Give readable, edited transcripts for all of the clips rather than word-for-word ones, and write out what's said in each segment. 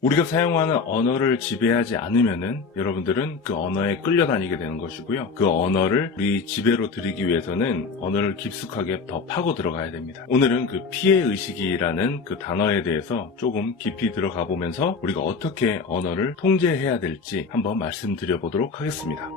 우리가 사용하는 언어를 지배하지 않으면은 여러분들은 그 언어에 끌려다니게 되는 것이고요. 그 언어를 우리 지배로 들이기 위해서는 언어를 깊숙하게 더 파고 들어가야 됩니다. 오늘은 그 피해의식이라는 그 단어에 대해서 조금 깊이 들어가 보면서 우리가 어떻게 언어를 통제해야 될지 한번 말씀드려 보도록 하겠습니다.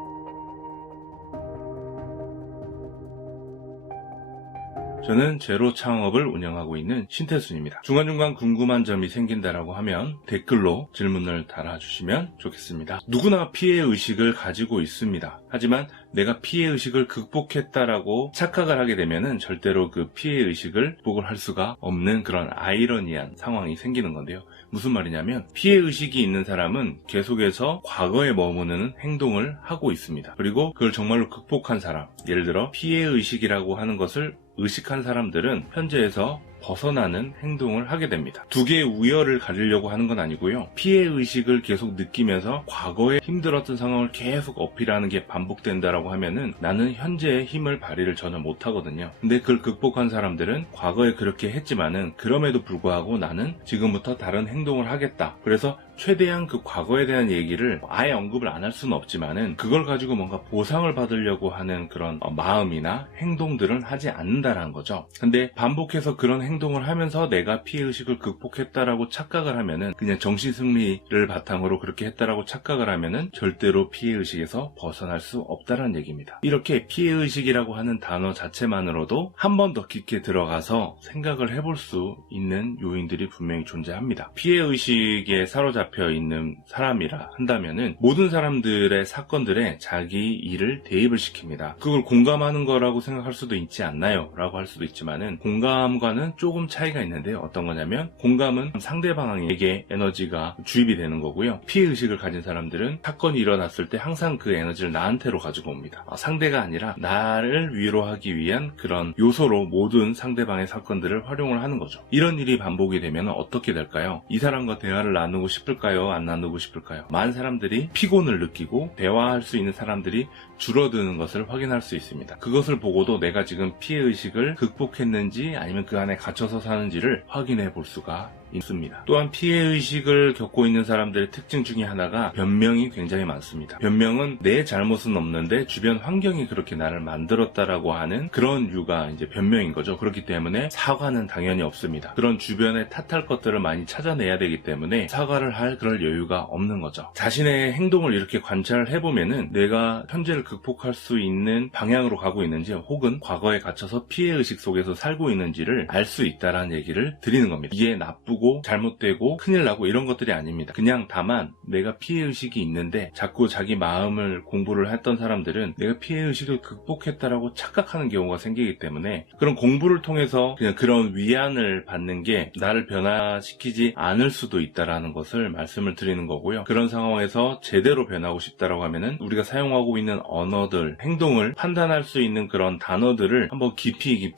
저는 제로 창업을 운영하고 있는 신태순입니다. 중간중간 궁금한 점이 생긴다라고 하면 댓글로 질문을 달아주시면 좋겠습니다. 누구나 피해의식을 가지고 있습니다. 하지만 내가 피해의식을 극복했다라고 착각을 하게 되면은 절대로 그 피해의식을 극복을 할 수가 없는 그런 아이러니한 상황이 생기는 건데요. 무슨 말이냐면 피해의식이 있는 사람은 계속해서 과거에 머무는 행동을 하고 있습니다. 그리고 그걸 정말로 극복한 사람, 예를 들어 피해의식이라고 하는 것을 의식한 사람들은 현재에서 벗어나는 행동을 하게 됩니다. 두 개의 우열을 가리려고 하는 건 아니고요. 피해의식을 계속 느끼면서 과거에 힘들었던 상황을 계속 어필하는 게 반복된다라고 하면은 나는 현재의 힘을 발휘를 전혀 못하거든요. 근데 그걸 극복한 사람들은 과거에 그렇게 했지만은 그럼에도 불구하고 나는 지금부터 다른 행동을 하겠다. 그래서 최대한 그 과거에 대한 얘기를 아예 언급을 안 할 수는 없지만은 그걸 가지고 뭔가 보상을 받으려고 하는 그런 마음이나 행동들은 하지 않는다라는 거죠. 근데 반복해서 그런 행동을 하면서 내가 피해의식을 극복했다라고 착각을 하면은 그냥 정신승리를 바탕으로 그렇게 했다라고 착각을 하면은 절대로 피해의식에서 벗어날 수 없다라는 얘기입니다. 이렇게 피해의식이라고 하는 단어 자체만으로도 한 번 더 깊게 들어가서 생각을 해볼 수 있는 요인들이 분명히 존재합니다. 피해의식에 사로잡혀 있는 사람이라 한다면은 모든 사람들의 사건들에 자기 일을 대입을 시킵니다. 그걸 공감하는 거라고 생각할 수도 있지 않나요? 라고 할 수도 있지만은 공감과는 조금 차이가 있는데요. 어떤 거냐면 공감은 상대방에게 에너지가 주입이 되는 거고요. 피해의식을 가진 사람들은 사건이 일어났을 때 항상 그 에너지를 나한테로 가지고 옵니다. 상대가 아니라 나를 위로하기 위한 그런 요소로 모든 상대방의 사건들을 활용을 하는 거죠. 이런 일이 반복이 되면 어떻게 될까요? 이 사람과 대화를 나누고 싶을까요? 안 나누고 싶을까요? 많은 사람들이 피곤을 느끼고 대화할 수 있는 사람들이 줄어드는 것을 확인할 수 있습니다. 그것을 보고도 내가 지금 피해의식을 극복했는지 아니면 그 안에 갇혀서 사는지를 확인해 볼 수가 있습니다. 또한 피해의식을 겪고 있는 사람들의 특징 중에 하나가 변명이 굉장히 많습니다. 변명은 내 잘못은 없는데 주변 환경이 그렇게 나를 만들었다라고 하는 그런 이유가 이제 변명인 거죠. 그렇기 때문에 사과는 당연히 없습니다. 그런 주변에 탓할 것들을 많이 찾아내야 되기 때문에 사과를 할 그럴 여유가 없는 거죠. 자신의 행동을 이렇게 관찰을 해보면은 내가 현재를 극복할 수 있는 방향으로 가고 있는지 혹은 과거에 갇혀서 피해의식 속에서 살고 있는지를 알 수 있다라는 얘기를 드리는 겁니다. 이게 나쁘고 잘못되고 큰일 나고 이런 것들이 아닙니다. 그냥 다만 내가 피해의식이 있는데 자꾸 자기 마음을 공부를 했던 사람들은 내가 피해의식을 극복했다라고 착각하는 경우가 생기기 때문에 그런 공부를 통해서 그냥 그런 위안을 받는 게 나를 변화시키지 않을 수도 있다라는 것을 말씀을 드리는 거고요. 그런 상황에서 제대로 변하고 싶다라고 하면은 우리가 사용하고 있는 언어들, 행동을 판단할 수 있는 그런 단어들을 한번 깊이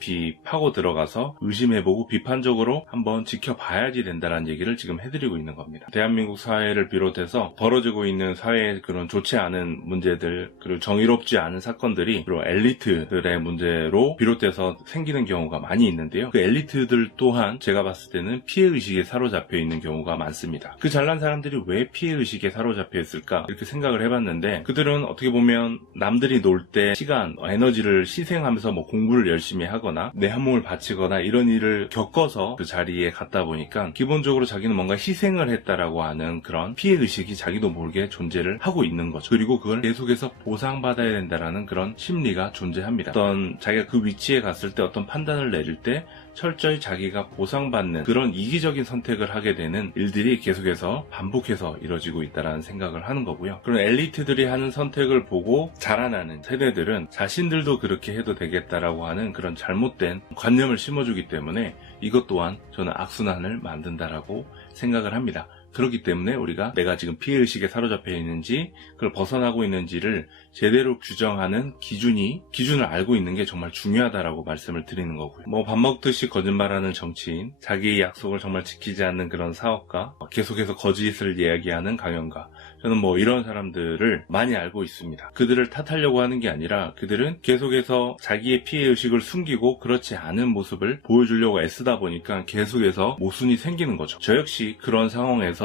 파고 들어가서 의심해보고 비판적으로 한번 지켜봐야지 된다는 얘기를 지금 해드리고 있는 겁니다. 대한민국 사회를 비롯해서 벌어지고 있는 사회의 그런 좋지 않은 문제들, 그리고 정의롭지 않은 사건들이 그리고 엘리트들의 문제로 비롯돼서 생기는 경우가 많이 있는데요. 그 엘리트들 또한 제가 봤을 때는 피해의식에 사로잡혀 있는 경우가 많습니다. 그 잘난 사람들이 왜 피해의식에 사로잡혀 있을까? 이렇게 생각을 해봤는데 그들은 어떻게 보면 남들이 놀 때 시간, 에너지를 희생하면서 뭐 공부를 열심히 하거나 내 한 몸을 바치거나 이런 일을 겪어서 그 자리에 갔다 보니까 기본적으로 자기는 뭔가 희생을 했다라고 하는 그런 피해의식이 자기도 모르게 존재를 하고 있는 거죠. 그리고 그걸 계속해서 보상받아야 된다라는 그런 심리가 존재합니다. 어떤 자기가 그 위치에 갔을 때 어떤 판단을 내릴 때 철저히 자기가 보상받는 그런 이기적인 선택을 하게 되는 일들이 계속해서 반복해서 이뤄지고 있다는 생각을 하는 거고요. 그런 엘리트들이 하는 선택을 보고 자라나는 세대들은 자신들도 그렇게 해도 되겠다라고 하는 그런 잘못된 관념을 심어주기 때문에 이것 또한 저는 악순환을 만든다라고 생각을 합니다. 그렇기 때문에 우리가 내가 지금 피해의식에 사로잡혀 있는지 그걸 벗어나고 있는지를 제대로 규정하는 기준을 알고 있는 게 정말 중요하다라고 말씀을 드리는 거고요. 뭐 밥 먹듯이 거짓말하는 정치인, 자기의 약속을 정말 지키지 않는 그런 사업가, 계속해서 거짓을 이야기하는 강연가, 저는 뭐 이런 사람들을 많이 알고 있습니다. 그들을 탓하려고 하는 게 아니라 그들은 계속해서 자기의 피해의식을 숨기고 그렇지 않은 모습을 보여주려고 애쓰다 보니까 계속해서 모순이 생기는 거죠. 저 역시 그런 상황에서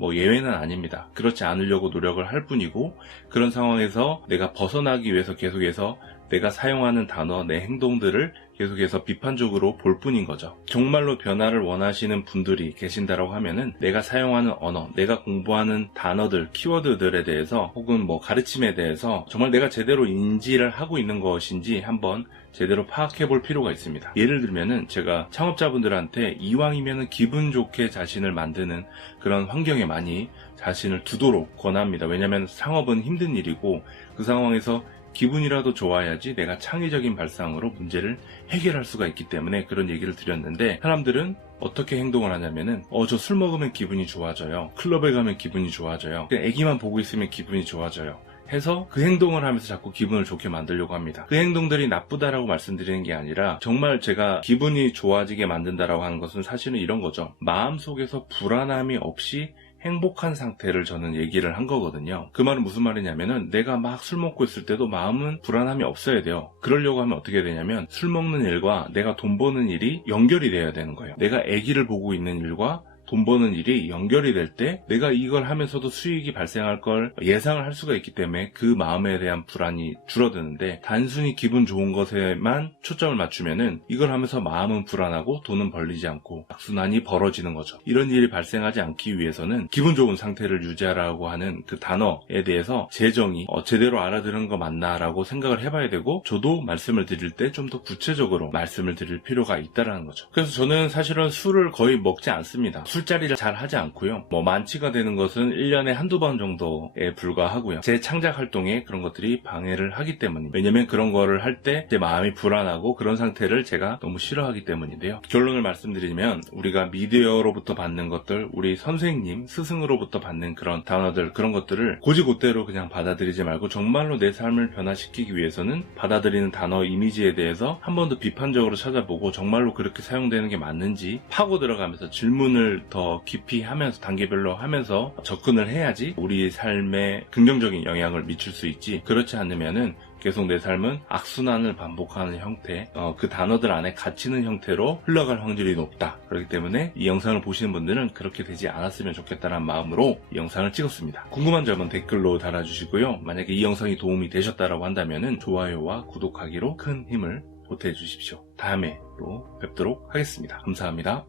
뭐 예외는 아닙니다. 그렇지 않으려고 노력을 할 뿐이고, 그런 상황에서 내가 벗어나기 위해서 계속해서 내가 사용하는 단어, 내 행동들을 계속해서 비판적으로 볼 뿐인 거죠. 정말로 변화를 원하시는 분들이 계신다라고 하면은 내가 사용하는 언어, 내가 공부하는 단어들, 키워드들에 대해서 혹은 뭐 가르침에 대해서 정말 내가 제대로 인지를 하고 있는 것인지 한번 제대로 파악해 볼 필요가 있습니다. 예를 들면은 제가 창업자분들한테 이왕이면은 기분 좋게 자신을 만드는 그런 환경에 많이 자신을 두도록 권합니다. 왜냐하면 창업은 힘든 일이고, 그 상황에서 기분이라도 좋아야지 내가 창의적인 발상으로 문제를 해결할 수가 있기 때문에 그런 얘기를 드렸는데, 사람들은 어떻게 행동을 하냐면은 저 술 먹으면 기분이 좋아져요, 클럽에 가면 기분이 좋아져요, 그냥 애기만 보고 있으면 기분이 좋아져요 해서 그 행동을 하면서 자꾸 기분을 좋게 만들려고 합니다. 그 행동들이 나쁘다라고 말씀드리는 게 아니라, 정말 제가 기분이 좋아지게 만든다라고 하는 것은 사실은 이런 거죠. 마음속에서 불안함이 없이 행복한 상태를 저는 얘기를 한 거거든요. 그 말은 무슨 말이냐면은 내가 막 술 먹고 있을 때도 마음은 불안함이 없어야 돼요. 그러려고 하면 어떻게 되냐면, 술 먹는 일과 내가 돈 버는 일이 연결이 돼야 되는 거예요. 내가 아기를 보고 있는 일과 돈 버는 일이 연결이 될 때 내가 이걸 하면서도 수익이 발생할 걸 예상을 할 수가 있기 때문에 그 마음에 대한 불안이 줄어드는데, 단순히 기분 좋은 것에만 초점을 맞추면은 이걸 하면서 마음은 불안하고 돈은 벌리지 않고 악순환이 벌어지는 거죠. 이런 일이 발생하지 않기 위해서는 기분 좋은 상태를 유지하라고 하는 그 단어에 대해서 재정의, 제대로 알아들은 거 맞나 라고 생각을 해봐야 되고, 저도 말씀을 드릴 때 좀 더 구체적으로 말씀을 드릴 필요가 있다라는 거죠. 그래서 저는 사실은 술을 거의 먹지 않습니다. 술자리를 잘 하지 않고요. 뭐 만취가 되는 것은 1년에 한두 번 정도에 불과하고요. 제 창작 활동에 그런 것들이 방해를 하기 때문입니다. 왜냐면 그런 거를 할 때 제 마음이 불안하고 그런 상태를 제가 너무 싫어하기 때문인데요. 결론을 말씀드리면, 우리가 미디어로부터 받는 것들, 우리 선생님, 스승으로부터 받는 그런 단어들, 그런 것들을 곧이곧대로 그냥 받아들이지 말고, 정말로 내 삶을 변화시키기 위해서는 받아들이는 단어, 이미지에 대해서 한 번 더 비판적으로 찾아보고, 정말로 그렇게 사용되는 게 맞는지 파고 들어가면서 질문을 더 깊이 하면서 단계별로 하면서 접근을 해야지 우리 삶에 긍정적인 영향을 미칠 수 있지, 그렇지 않으면은 계속 내 삶은 악순환을 반복하는 형태, 그 단어들 안에 갇히는 형태로 흘러갈 확률이 높다. 그렇기 때문에 이 영상을 보시는 분들은 그렇게 되지 않았으면 좋겠다는 마음으로 이 영상을 찍었습니다. 궁금한 점은 댓글로 달아주시고요. 만약에 이 영상이 도움이 되셨다라고 한다면은 좋아요와 구독하기로 큰 힘을 보태주십시오. 다음에 또 뵙도록 하겠습니다. 감사합니다.